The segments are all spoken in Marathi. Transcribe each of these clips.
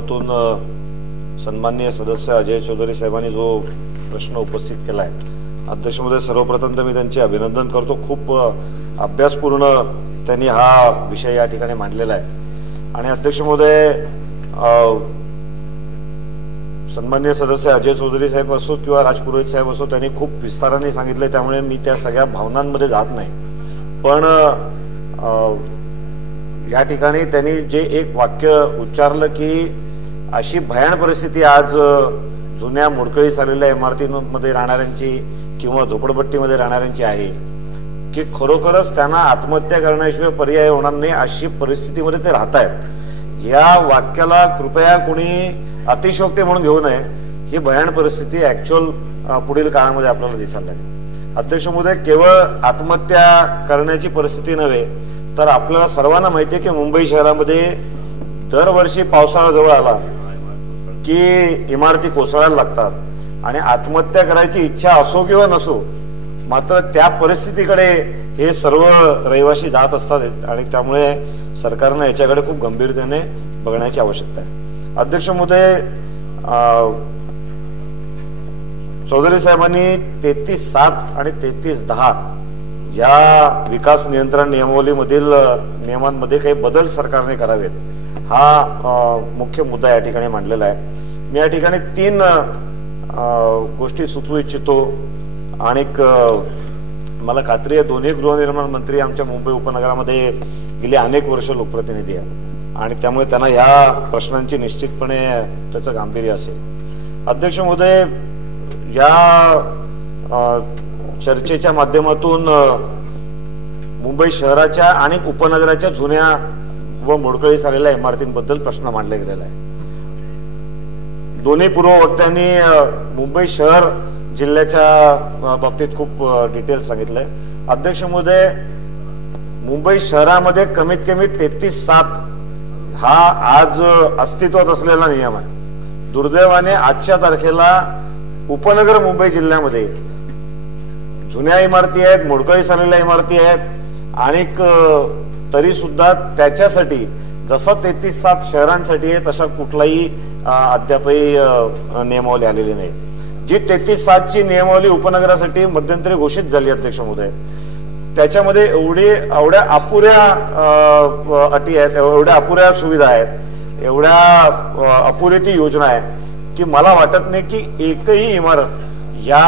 माध्यमातून सन्माननीय सदस्य अजय चौधरी साहेबांनी जो प्रश्न उपस्थित केला आहे, अध्यक्ष महोदय, सर्वप्रथम तर मी त्यांचे अभिनंदन करतो। खूप अभ्यासपूर्ण त्यांनी हा विषय या ठिकाणी मांडलेला आहे। आणि अध्यक्ष महोदय, सन्माननीय सदस्य अजय चौधरी साहेब असो किंवा राजपुरोहित साहेब असो, त्यांनी खूप विस्ताराने सांगितले, त्यामुळे मी त्या सगळ्या भावनांमध्ये जात नाही। पण या ठिकाणी त्यांनी जे एक वाक्य उच्चारलं की अशी भयान परिस्थिती आज जुन्या मोडकळीस आलेल्या इमारतींमध्ये राहणाऱ्यांची किंवा झोपडपट्टीमध्ये राहणाऱ्यांची आहे की खरोखरच त्यांना आत्महत्या करण्याशिवाय पर्याय होणार नाही, अशी परिस्थितीमध्ये ते राहत आहेत। या वाक्याला कृपया कोणी अतिशयोक्ती म्हणून घेऊ नये। ही भयान परिस्थिती ऍक्च्युअल पुढील काळामध्ये आपल्याला दिसायला लागेल। अध्यक्ष महोदय, केवळ आत्महत्या करण्याची परिस्थिती नव्हे तर आपल्याला सर्वांना माहिती आहे की मुंबई शहरामध्ये दरवर्षी पावसाळा जवळ आला की इमारती कोसळायला लागतात आणि आत्महत्या करायची इच्छा असो किंवा नसो, मात्र त्या परिस्थितीकडे हे सर्व रहिवासी जात असतात आणि त्यामुळे सरकारने याच्याकडे खूप गंभीरतेने बघण्याची आवश्यकता आहे। अध्यक्ष महोदय, चौधरी साहेबांनी 33.7 आणि 33.10 या विकास नियंत्रण नियमावलीमधील नियमांमध्ये काही बदल सरकारने करावेत, हा मुख्य मुद्दा या ठिकाणी मांडलेला आहे। मी या ठिकाणी 3 गोष्टी सुचवू इच्छितो। आणि मला खात्री आहे दोन्ही गृहनिर्माण मंत्री आमच्या मुंबई उपनगरामध्ये गेली अनेक वर्ष लोकप्रतिनिधी आहेत आणि त्यामुळे त्यांना या प्रश्नांची निश्चितपणे त्याचं गांभीर्य असेल। अध्यक्ष महोदय, या चर्चेच्या माध्यमातून मुंबई शहराच्या आणि उपनगराच्या जुन्या व मोडकळीस आलेल्या इमारतींबद्दल प्रश्न मांडला गेलेला आहे। दोन्ही पूर्व वक्त्यांनी मुंबई शहर जिल्ह्याच्या बाबतीत खूप डिटेल सांगितलंय। अध्यक्ष महोदय, मुंबई शहरामध्ये कमीत कमी 33.7 हा आज अस्तित्वात असलेला नियम आहे। दुर्दैवाने आजच्या तारखेला उपनगर मुंबई जिल्ह्यामध्ये जुन्या इमारती आहेत, मोडकळीस आलेल्या इमारती आहेत आणि तरी सुद्धा त्याच्यासाठी जसा 33.7 शहरांसाठी आहे तसा कुठलाही अद्यापही नियमावली आलेली नाही। जी 33.7 ची नियमावली उपनगरासाठी मध्यंतरी घोषित झाली अध्यक्ष महोदय, त्याच्यामध्ये एवढ्या अपुऱ्या अटी आहेत, एवढ्या अपुऱ्या सुविधा आहेत, एवढ्या अपुरी ती योजना आहे की मला वाटत नाही की एकही इमारत या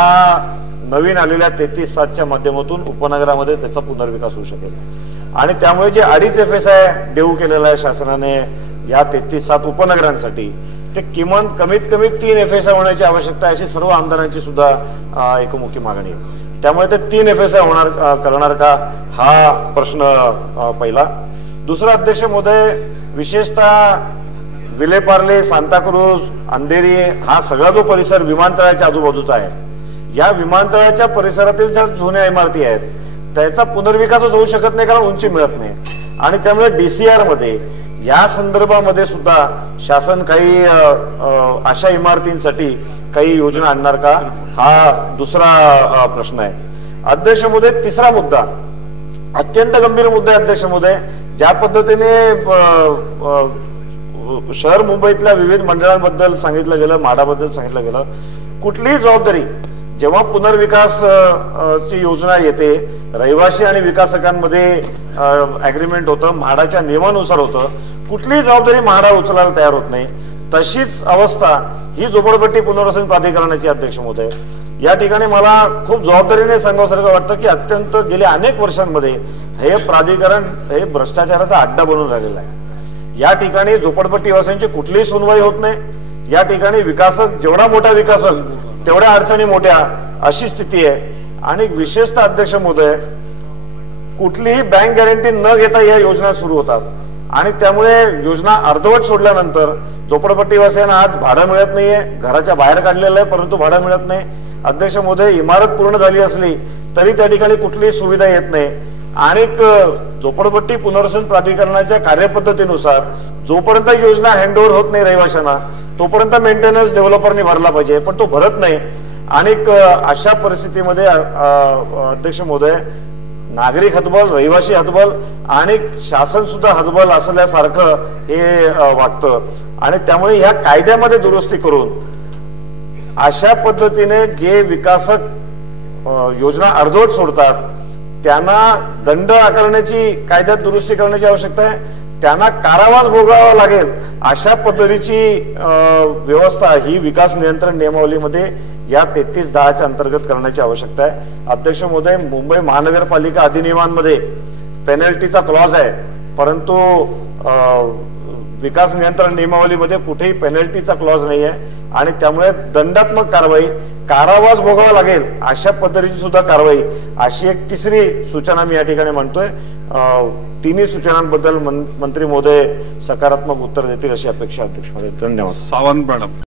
नवीन आलेल्या 33.7 च्या माध्यमातून उपनगरामध्ये त्याचा पुनर्विकास होऊ शकेल। आणि त्यामुळे जे 2.5 FSI देऊ केलेला आहे शासनाने या 33.7 उपनगरांसाठी, ते किमान कमीत कमी 3 FSI होण्याची आवश्यकता आहे, अशी सर्व आमदारांची सुद्धा एकमुखी मागणी आहे। त्यामुळे ते 3 FSI करणार का, हा प्रश्न पहिला। दुसरा, अध्यक्ष महोदय, विशेषतः विलेपार्ले, सांताक्रूज, अंधेरी हा सगळा जो परिसर विमानतळाच्या आजूबाजूचा आहे, या विमानतळाच्या परिसरातील ज्या जुन्या इमारती आहेत त्याचा पुनर्विकासच होऊ शकत नाही, कारण उंची मिळत नाही। आणि त्यामुळे DCR मध्ये या संदर्भामध्ये सुद्धा शासन काही अशा इमारतींसाठी काही योजना आणणार का, हा दुसरा प्रश्न आहे। अध्यक्ष महोदय, तिसरा मुद्दा अत्यंत गंभीर मुद्दा आहे। अध्यक्ष महोदय, ज्या पद्धतीने शहर मुंबईतल्या विविध मंडळांबद्दल सांगितलं गेलं, म्हाडाबद्दल सांगितलं गेलं, कुठलीही जबाबदारी जेव्हा पुनर्विकास ची योजना येते, रहिवासी आणि विकासकांमध्ये अग्रीमेंट होतं, म्हाडाच्या नियमानुसार होतं, कुठलीही जबाबदारी म्हाडा उचलायला तयार होत नाही। तशीच अवस्था ही झोपडपट्टी पुनर्वसन प्राधिकरणाची। अध्यक्ष महोदय, या ठिकाणी मला खूप जबाबदारीने सांगावंसारखं वाटतं की अत्यंत गेल्या अनेक वर्षांमध्ये हे प्राधिकरण हे भ्रष्टाचाराचा अड्डा बनून राहिलेला आहे। या ठिकाणी झोपडपट्टीवासियांची कुठलीही सुनवाई होत नाही। या ठिकाणी विकासक जेवढा मोठा विकासक तेवढ्या अडचणी मोठ्या, अशी स्थिती आहे। आणि विशेषतः अध्यक्ष महोदय, कुठलीही बँक गॅरंटी न घेता या योजना सुरू होतात आणि त्यामुळे योजना अर्धवट सोडल्यानंतर झोपडपट्टीवासियांना आज भाडं मिळत नाहीये, घराच्या बाहेर काढलेलं आहे परंतु भाडं मिळत नाही। अध्यक्ष महोदय, इमारत पूर्ण झाली असली तरी त्या ठिकाणी कुठलीही सुविधा येत नाही। आणि झोपडपट्टी पुनर्वसन प्राधिकरणाच्या कार्यपद्धतीनुसार जोपर्यंत योजना हँडओव्हर होत नाही रहिवाशांना, तोपर्यंत मेंटेनन्स डेव्हलपरनी भरला पाहिजे, पण तो भरत नाही। आणि अशा परिस्थितीमध्ये अध्यक्ष महोदय, नागरिक हतबल, रहिवासी हतबल आणि शासन सुद्धा हतबल असल्यासारखं हे वाटतं। आणि त्यामुळे ह्या कायद्यामध्ये दुरुस्ती करून अशा पद्धतीने जे विकासक योजना अर्धवट सोडतात त्यांना दंड आकारण्याची कायद्यात दुरुस्ती करण्याची आवश्यकता आहे, त्यांना कारावास भोगावा लागेल अशा पद्धतीची व्यवस्था ही विकास नियंत्रण नियमावलीमध्ये या 3310 अंतर्गत करण्याची आवश्यकता आहे. अध्यक्ष महोदय, मुंबई महानगरपालिका अधिनियमांमध्ये पेनल्टीचा क्लॉज आहे, परंतु विकास नियंत्रण नियमावलीमध्ये कुठेही पेनल्टीचा क्लॉज नाही आहे आणि त्यामुळे दंडात्मक कारवाई, कारावास भोगावा लागेल अशा पद्धतीची सुद्धा कारवाई, अशी एक तिसरी सूचना मी या ठिकाणी म्हणतोय. तिन्ही सूचनांबद्दल मंत्री महोदय सकारात्मक उत्तर देतील अशी अपेक्षा अध्यक्ष महोदय. धन्यवाद. सावंत मॅडम.